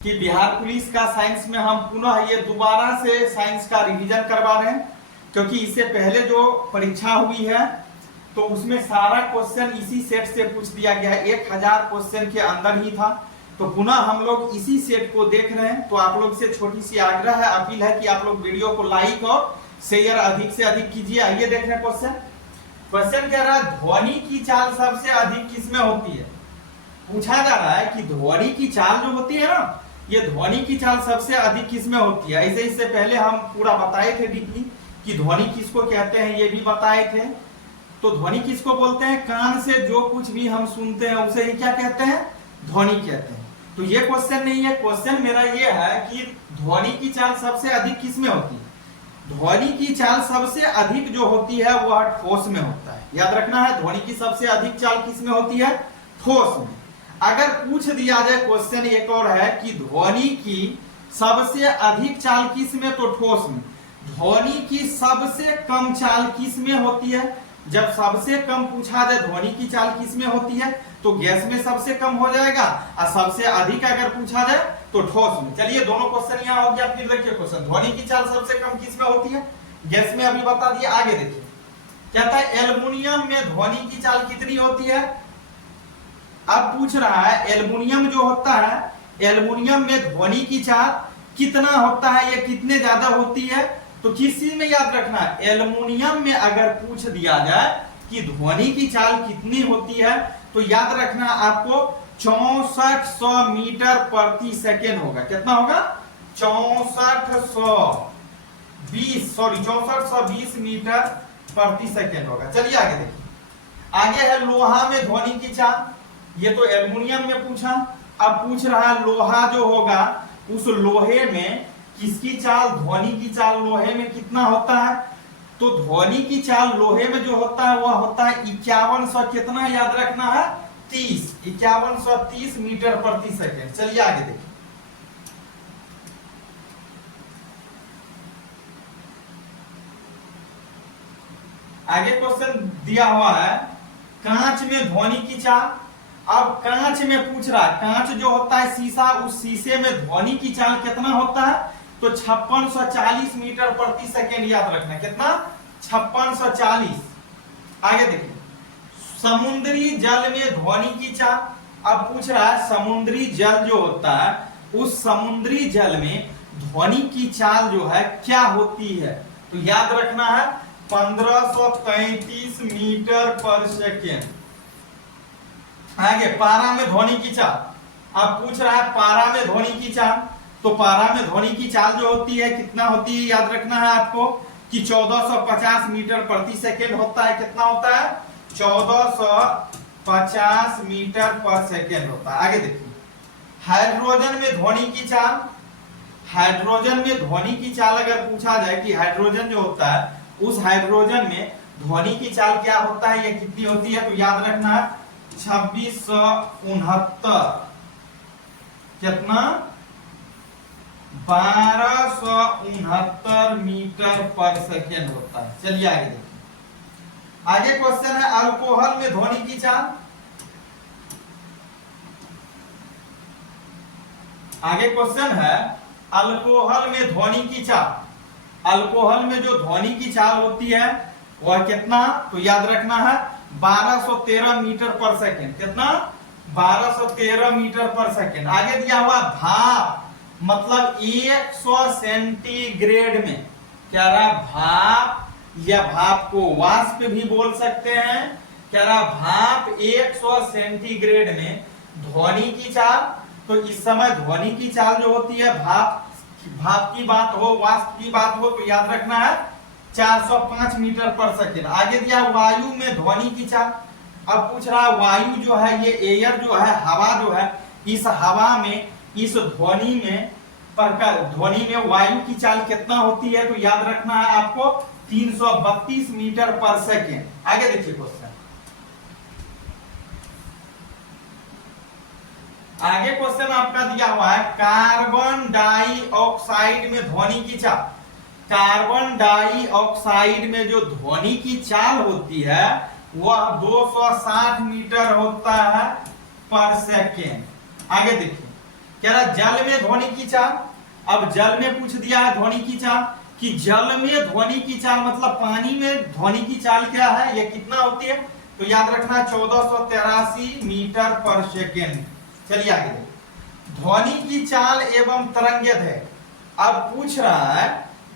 कि बिहार पुलिस का साइंस में हम पुनः ये दोबारा से साइंस का रिवीजन करवा रहे हैं, क्योंकि इससे पहले जो परीक्षा हुई है तो उसमें सारा क्वेश्चन इसी सेट से पूछ दिया गया है। 1000 क्वेश्चन के अंदर ही था, तो पुनः हम लोग इसी सेट को देख रहे हैं। तो आप लोग से छोटी सी आग्रह है, अपील है कि आप लोग वीडियो को लाइक और शेयर अधिक से अधिक कीजिए। आइए देख रहे हैं क्वेश्चन कह रहा है ध्वनि की चाल सबसे अधिक किसमें होती है। पूछा जा रहा है कि ध्वनि की चाल जो होती है ना, ये ध्वनि की चाल सबसे अधिक किसमें होती है। ऐसे इससे पहले हम पूरा बताए थे डीपली कि ध्वनि किसको कहते हैं, ये भी बताए थे। तो ध्वनि किसको बोलते हैं, कान से जो कुछ भी हम सुनते हैं उसे ही क्या कहते हैं, ध्वनि कहते हैं। तो ये क्वेश्चन नहीं है, क्वेश्चन मेरा ये है कि ध्वनि की चाल सबसे अधिक किसमें होती है। ध्वनि की चाल सबसे अधिक जो होती है वह ठोस में होता है। याद रखना है, ध्वनि की सबसे अधिक चाल किसमें होती है, ठोस में। अगर पूछ दिया जाए क्वेश्चन एक और है कि ध्वनि की सबसे अधिक चाल किस में, तो ठोस में। ध्वनि की सबसे कम चाल किस में होती है। जब सबसे कम पूछा जाए ध्वनि की चाल किस में होती है, तो गैस में सबसे कम हो जाएगा, और सबसे अधिक अगर पूछा जाए तो ठोस में। चलिए दोनों क्वेश्चन यहाँ हो गया। फिर देखिए क्वेश्चन, ध्वनि की चाल सबसे कम किस में होती है, गैस में अभी बता दिया। आगे देखिए कहता है एल्युमिनियम में ध्वनि की चाल कितनी होती है। अब पूछ रहा है एल्युमिनियम जो होता है, एल्युमिनियम में ध्वनि की चाल कितना होता है, ये कितने ज्यादा होती है। तो किस चीज में याद रखना है, एल्युमिनियम में अगर पूछ दिया जाए कि ध्वनि की चाल कितनी होती है, तो याद रखना आपको 6400 मीटर प्रति सेकेंड होगा। कितना होगा, 6420 मीटर प्रति सेकेंड होगा। चलिए आगे देखिए। आगे है लोहा में ध्वनि की चाल, ये तो एल्युमिनियम में पूछा। अब पूछ रहा है लोहा जो होगा, उस लोहे में किसकी चाल, ध्वनि की चाल लोहे में कितना होता है। तो ध्वनि की चाल लोहे में जो होता है वह होता है 5100, कितना याद रखना है, 30, 5130 मीटर प्रति सेकेंड। चलिए आगे देखिए। आगे क्वेश्चन दिया हुआ है कांच में ध्वनि की चाल। अब कांच में पूछ रहा है, कांच जो होता है शीशा, उस शीशे में ध्वनि की चाल कितना होता है, तो 5640 मीटर प्रति सेकेंड याद रखना। कितना, 5640। आगे देखिए समुद्री जल में ध्वनि की चाल। अब पूछ रहा है समुद्री जल जो होता है, उस समुद्री जल में ध्वनि की चाल जो है क्या होती है। तो याद रखना है 1533 मीटर पर सेकेंड। आगे पारा में ध्वनि की चाल। अब पूछ रहा है पारा में ध्वनि की चाल, तो पारा में ध्वनि की चाल जो होती है कितना होती है, याद रखना है आपको कि 1450 मीटर प्रति सेकेंड होता है। कितना होता है, 1450 मीटर पर सेकेंड होता है। आगे देखिए हाइड्रोजन में ध्वनि की चाल। हाइड्रोजन में ध्वनि की चाल अगर पूछा जाए कि हाइड्रोजन जो होता है, उस हाइड्रोजन में ध्वनि की चाल क्या होता है, ये कितनी होती है, तो याद रखना है 2669। कितना, 1269 मीटर पर सेकेंड होता है। चलिए आगे देखिए। आगे क्वेश्चन है अल्कोहल में ध्वनि की चाल। आगे क्वेश्चन है अल्कोहल में ध्वनि की चाल। अल्कोहल में जो ध्वनि की चाल होती है वह कितना, तो याद रखना है 1213 मीटर पर सेकेंड। कितना, 1213 मीटर पर सेकेंड। आगे दिया हुआ भाप, मतलब 100 सेंटीग्रेड में। क्या रहा, भाप, या भाप को वाष्प भी बोल सकते हैं। क्या रहा, भाप 100 सेंटीग्रेड में ध्वनि की चाल। तो इस समय ध्वनि की चाल जो होती है, भाप की बात हो, वाष्प की बात हो, तो याद रखना है 405 मीटर पर सेकेंड। आगे दिया वायु में ध्वनि की चाल। अब पूछ रहा है वायु जो है, ये एयर जो है, हवा जो है, इस हवा में, इस ध्वनि में वायु की चाल कितना होती है, तो याद रखना है आपको 332 मीटर पर सेकेंड। आगे देखिए क्वेश्चन। आगे क्वेश्चन आपका दिया हुआ है कार्बन डाइऑक्साइड में ध्वनि की चाल। कार्बन डाइऑक्साइड में जो ध्वनि की चाल होती है वह 260 मीटर होता है पर सेकेंड। आगे देखिए कह रहा जल में ध्वनि की चाल। अब जल में पूछ दिया है ध्वनि की चाल कि जल में ध्वनि की चाल मतलब पानी में ध्वनि की चाल क्या है, ये कितना होती है, तो याद रखना 1483 मीटर पर सेकेंड। चलिए आगे देखिए, ध्वनि की चाल एवं तरंगदैर्घ्य। अब पूछ रहा है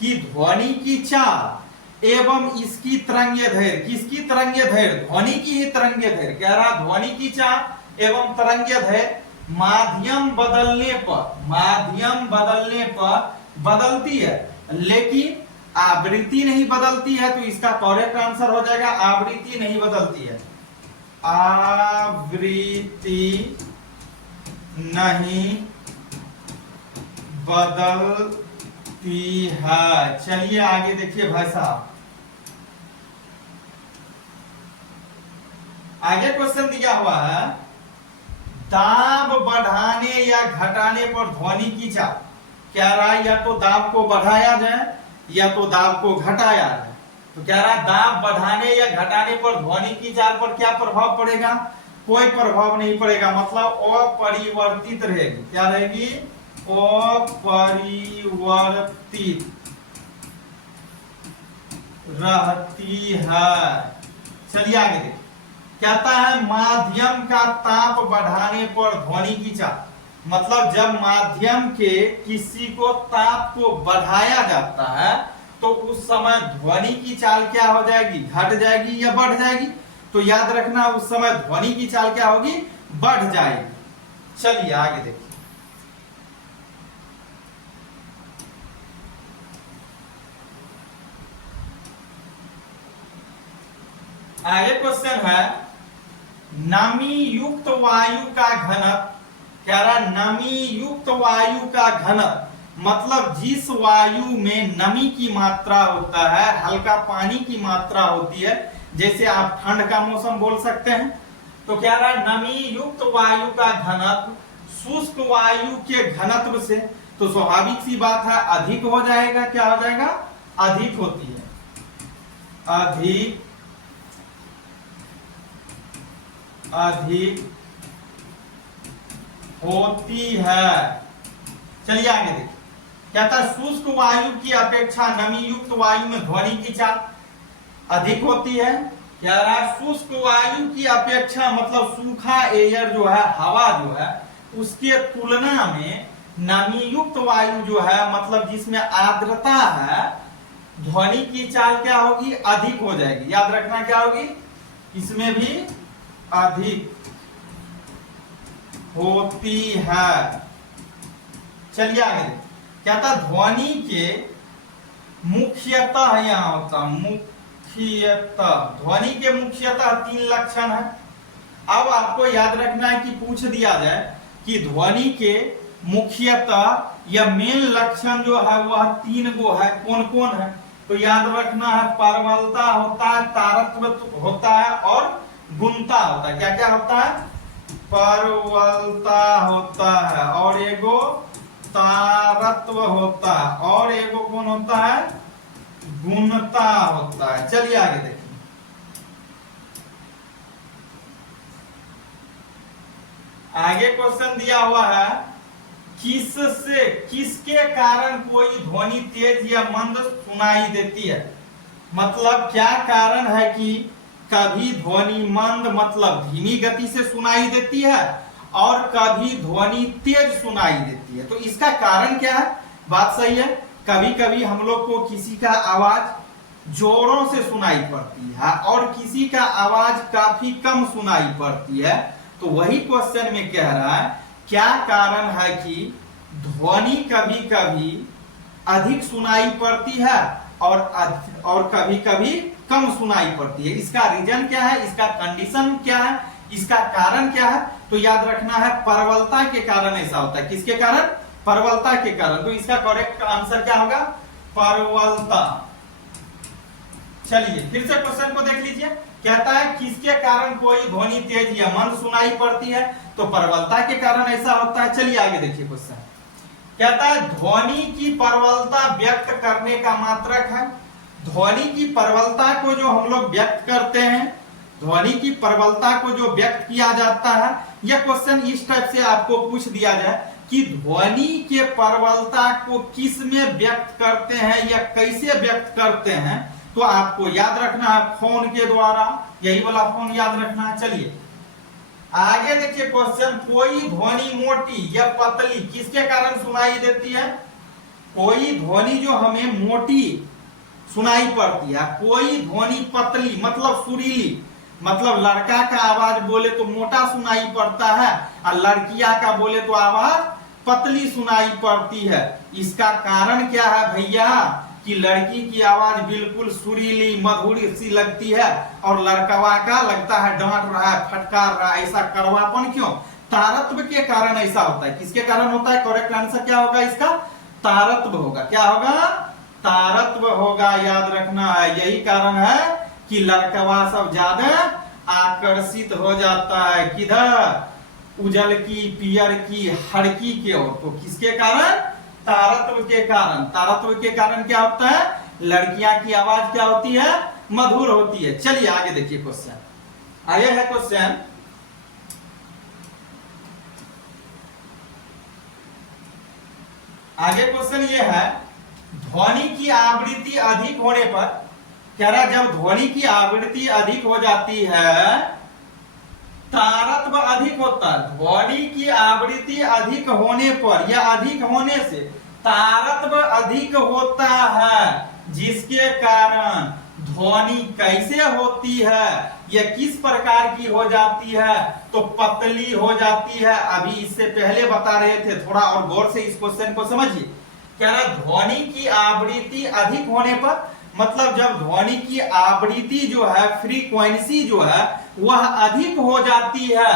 कि ध्वनि की चाल एवं इसकी तरंगदैर्घ्य, किसकी तरंगदैर्घ्य, ध्वनि की ही तरंगदैर्घ्य। कह रहा ध्वनि की चाल एवं तरंगदैर्घ्य माध्यम बदलने पर बदलती है, लेकिन आवृत्ति नहीं बदलती है। तो इसका करेक्ट आंसर हो जाएगा आवृत्ति नहीं बदलती है, आवृत्ति नहीं बदलती है। चलिए आगे देखिए भाई साहब, आगे क्वेश्चन दिया हुआ है दाब बढ़ाने या घटाने पर ध्वनि की चाल। कह रहा है या तो दाब को बढ़ाया जाए या तो दाब को घटाया जाए। तो कह रहा है दाब बढ़ाने या घटाने पर ध्वनि की चाल पर क्या प्रभाव पड़ेगा, कोई प्रभाव नहीं पड़ेगा, मतलब अपरिवर्तित रहेगी। क्या रहेगी, अपरिवर्तित रहती है। चलिए आगे देखिए, कहता है माध्यम का ताप बढ़ाने पर ध्वनि की चाल, मतलब जब माध्यम के किसी को ताप को बढ़ाया जाता है तो उस समय ध्वनि की चाल क्या हो जाएगी, घट जाएगी या बढ़ जाएगी। तो याद रखना उस समय ध्वनि की चाल क्या होगी, बढ़ जाएगी। चलिए आगे देखिए, आगे क्वेश्चन है नमी युक्त वायु का घनत्व। कह रहा नमी युक्त वायु का घनत्व मतलब जिस वायु में नमी की मात्रा होता है, हल्का पानी की मात्रा होती है, जैसे आप ठंड का मौसम बोल सकते हैं। तो कह रहा नमी युक्त वायु का घनत्व शुष्क वायु के घनत्व से, तो स्वाभाविक सी बात है अधिक हो जाएगा। क्या हो जाएगा, अधिक होती है, अधिक होती है। चलिए आगे देखिए, कहता है शुष्क वायु की अपेक्षा नमी युक्त वायु में ध्वनि की चाल अधिक होती है। कह रहा है शुष्क वायु की अपेक्षा मतलब सूखा एयर जो है, हवा जो है, उसके तुलना में नमी युक्त वायु जो है मतलब जिसमें आर्द्रता है, ध्वनि की चाल क्या होगी, अधिक हो जाएगी। याद रखना क्या होगी, इसमें भी अधिक होती है। चलिए आगे देखिए, क्या था ध्वनि के मुख्यतः यहां होता, मुख्यतः ध्वनि के मुख्यतः 3 लक्षण है। अब आपको याद रखना है कि पूछ दिया जाए कि ध्वनि के मुख्यतः या मेन लक्षण जो है वह 3 गो है, कौन कौन है, तो याद रखना है परवलता होता है, तारत्व होता है और गुणता होता है। क्या क्या होता है, परवलता होता है और एगो तारत्व होता है और एगो कौन होता है, गुणता होता है। चलिए आगे देखिए, आगे क्वेश्चन दिया हुआ है किससे, किसके कारण कोई ध्वनि तेज या मंद सुनाई देती है। मतलब क्या कारण है कि कभी ध्वनि मंद मतलब धीमी गति से सुनाई देती है और कभी ध्वनि तेज सुनाई देती है। तो इसका कारण क्या है, बात सही है, कभी कभी हम लोग को किसी का आवाज जोरों से सुनाई पड़ती है और किसी का आवाज काफी कम सुनाई पड़ती है। तो वही क्वेश्चन में कह रहा है क्या कारण है कि ध्वनि कभी कभी अधिक सुनाई पड़ती है और कभी कभी कम सुनाई पड़ती है। इसका रीजन क्या है, इसका कंडीशन क्या है, इसका कारण क्या है, तो याद रखना है परवलता के कारण ऐसा होता है। किसके कारण, परवलता के कारण। तो इसका करेक्ट आंसर क्या होगा, परवलता। चलिए फिर से क्वेश्चन को देख लीजिए, कहता है किसके कारण कोई ध्वनि तेज या मंद सुनाई पड़ती है, तो परवलता के कारण ऐसा होता है। चलिए आगे देखिए क्वेश्चन, कहता है ध्वनि की परवलता व्यक्त करने का मात्रक है। ध्वनि की परवलता को जो हम लोग व्यक्त करते हैं, ध्वनि की परवलता को जो व्यक्त किया जाता है, यह क्वेश्चन इस टाइप से आपको पूछ दिया जाए कि ध्वनि के प्रबलता को किस में व्यक्त करते हैं या कैसे व्यक्त करते हैं, तो आपको याद रखना है फोन के द्वारा, यही वाला फोन याद रखना है। चलिए आगे देखिए क्वेश्चन, कोई ध्वनि मोटी या पतली किसके कारण सुनाई देती है? कोई ध्वनि जो हमें मोटी सुनाई पड़ती है, कोई ध्वनि पतली मतलब सुरीली, मतलब लड़का का आवाज बोले तो मोटा सुनाई पड़ता है और लड़कियां का बोले तो आवाज पतली सुनाई पड़ती है। इसका कारण क्या है भैया? कि लड़की की आवाज बिल्कुल सुरीली मधुर सी लगती है और लड़कवा का लगता है डांट रहा है, फटकार रहा है। ऐसा करवापन क्यों? तारत्व के कारण ऐसा होता है। किसके कारण होता है? करेक्ट आंसर क्या होगा इसका? तारत्व होगा। क्या होगा? तारत्व होगा, याद रखना है। यही कारण है कि लड़कवा सब ज्यादा आकर्षित हो जाता है किधर? उजल की, पियर की, हड़की की ओर। तो किसके कारण? तारत्व के कारण। तारत्व के कारण क्या होता है? लड़कियां की आवाज क्या होती है? मधुर होती है। चलिए आगे देखिए क्वेश्चन। आगे है क्वेश्चन, आगे क्वेश्चन ये है, ध्वनि की आवृत्ति अधिक होने पर, कह रहा जब ध्वनि की आवृत्ति अधिक हो जाती है तारत्व अधिक होता है। ध्वनि की आवृत्ति अधिक होने पर या अधिक होने से तारत्व अधिक होता है, जिसके कारण ध्वनि कैसे होती है या किस प्रकार की हो जाती है? तो पतली हो जाती है। अभी इससे पहले बता रहे थे, थोड़ा और गौर से इस क्वेश्चन को समझिए। कह रहा ध्वनि की आवृत्ति अधिक होने पर, मतलब जब ध्वनि की आवृत्ति जो है, फ्रीक्वेंसी जो है वह अधिक हो जाती है,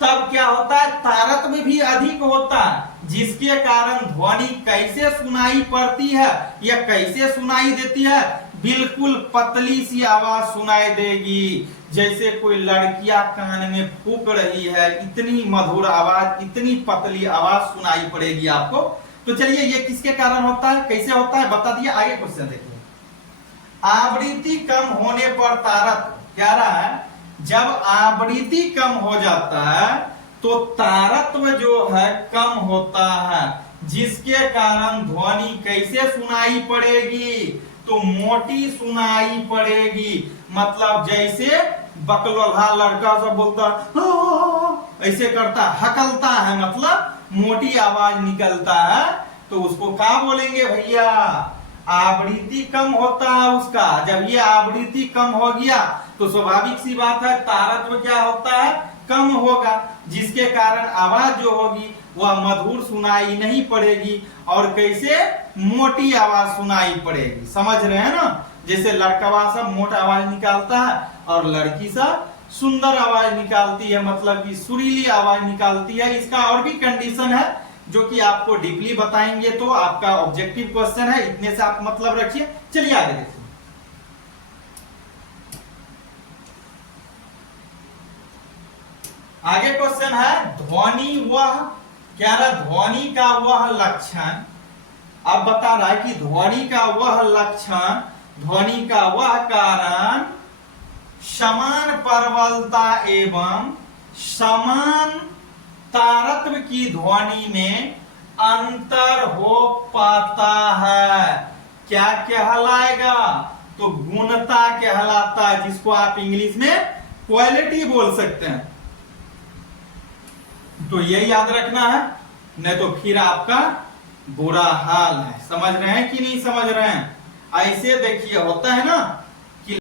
तब क्या होता है? तारत्व भी अधिक होता है, जिसके कारण ध्वनि कैसे सुनाई पड़ती है या कैसे सुनाई देती है? बिल्कुल पतली सी आवाज सुनाई देगी, जैसे कोई लड़कियां कान में फूंक रही है। इतनी मधुर आवाज, इतनी पतली आवाज सुनाई पड़ेगी आपको। तो चलिए ये किसके कारण होता है, कैसे होता है बता दिया। आगे क्वेश्चन देखिए, आवृत्ति कम होने पर तारत्व, क्या रहा है? जब आवृत्ति कम हो जाता है तो तारत्व जो है कम होता है, जिसके कारण ध्वनि कैसे सुनाई पड़ेगी? तो मोटी सुनाई पड़ेगी। मतलब जैसे बकलोल्हा लड़का सब बोलता ऐसे करता, हकलता है, मतलब मोटी आवाज निकलता है, तो उसको क्या बोलेंगे भैया? आवृत्ति कम होता है उसका। जब ये आवृत्ति कम हो गया तो स्वाभाविक सी बात है तारत्व क्या होता है? कम होगा, जिसके कारण आवाज जो होगी वह मधुर सुनाई नहीं पड़ेगी और कैसे? मोटी आवाज सुनाई पड़ेगी। समझ रहे हैं ना? जैसे लड़कवा सब मोटा आवाज निकालता है और लड़की सब सुंदर आवाज निकालती है, मतलब कि सुरीली आवाज निकालती है। इसका और भी कंडीशन है जो कि आपको डीपली बताएंगे, तो आपका ऑब्जेक्टिव क्वेश्चन है, इतने से आप मतलब रखिए। चलिए आगे देखिए, आगे क्वेश्चन है, ध्वनि वह, क्या रहा? ध्वनि का वह लक्षण। अब बता रहा है कि ध्वनि का वह लक्षण, ध्वनि का वह कारण समान प्रबलता एवं समान तारत्व की ध्वनि में अंतर हो पाता है। क्या कहलाएगा? तो गुणता कहलाता है, जिसको आप इंग्लिश में क्वालिटी बोल सकते हैं। तो ये याद रखना है, नहीं तो फिर आपका बुरा हाल है। समझ रहे हैं कि नहीं समझ रहे हैं? ऐसे देखिए होता है ना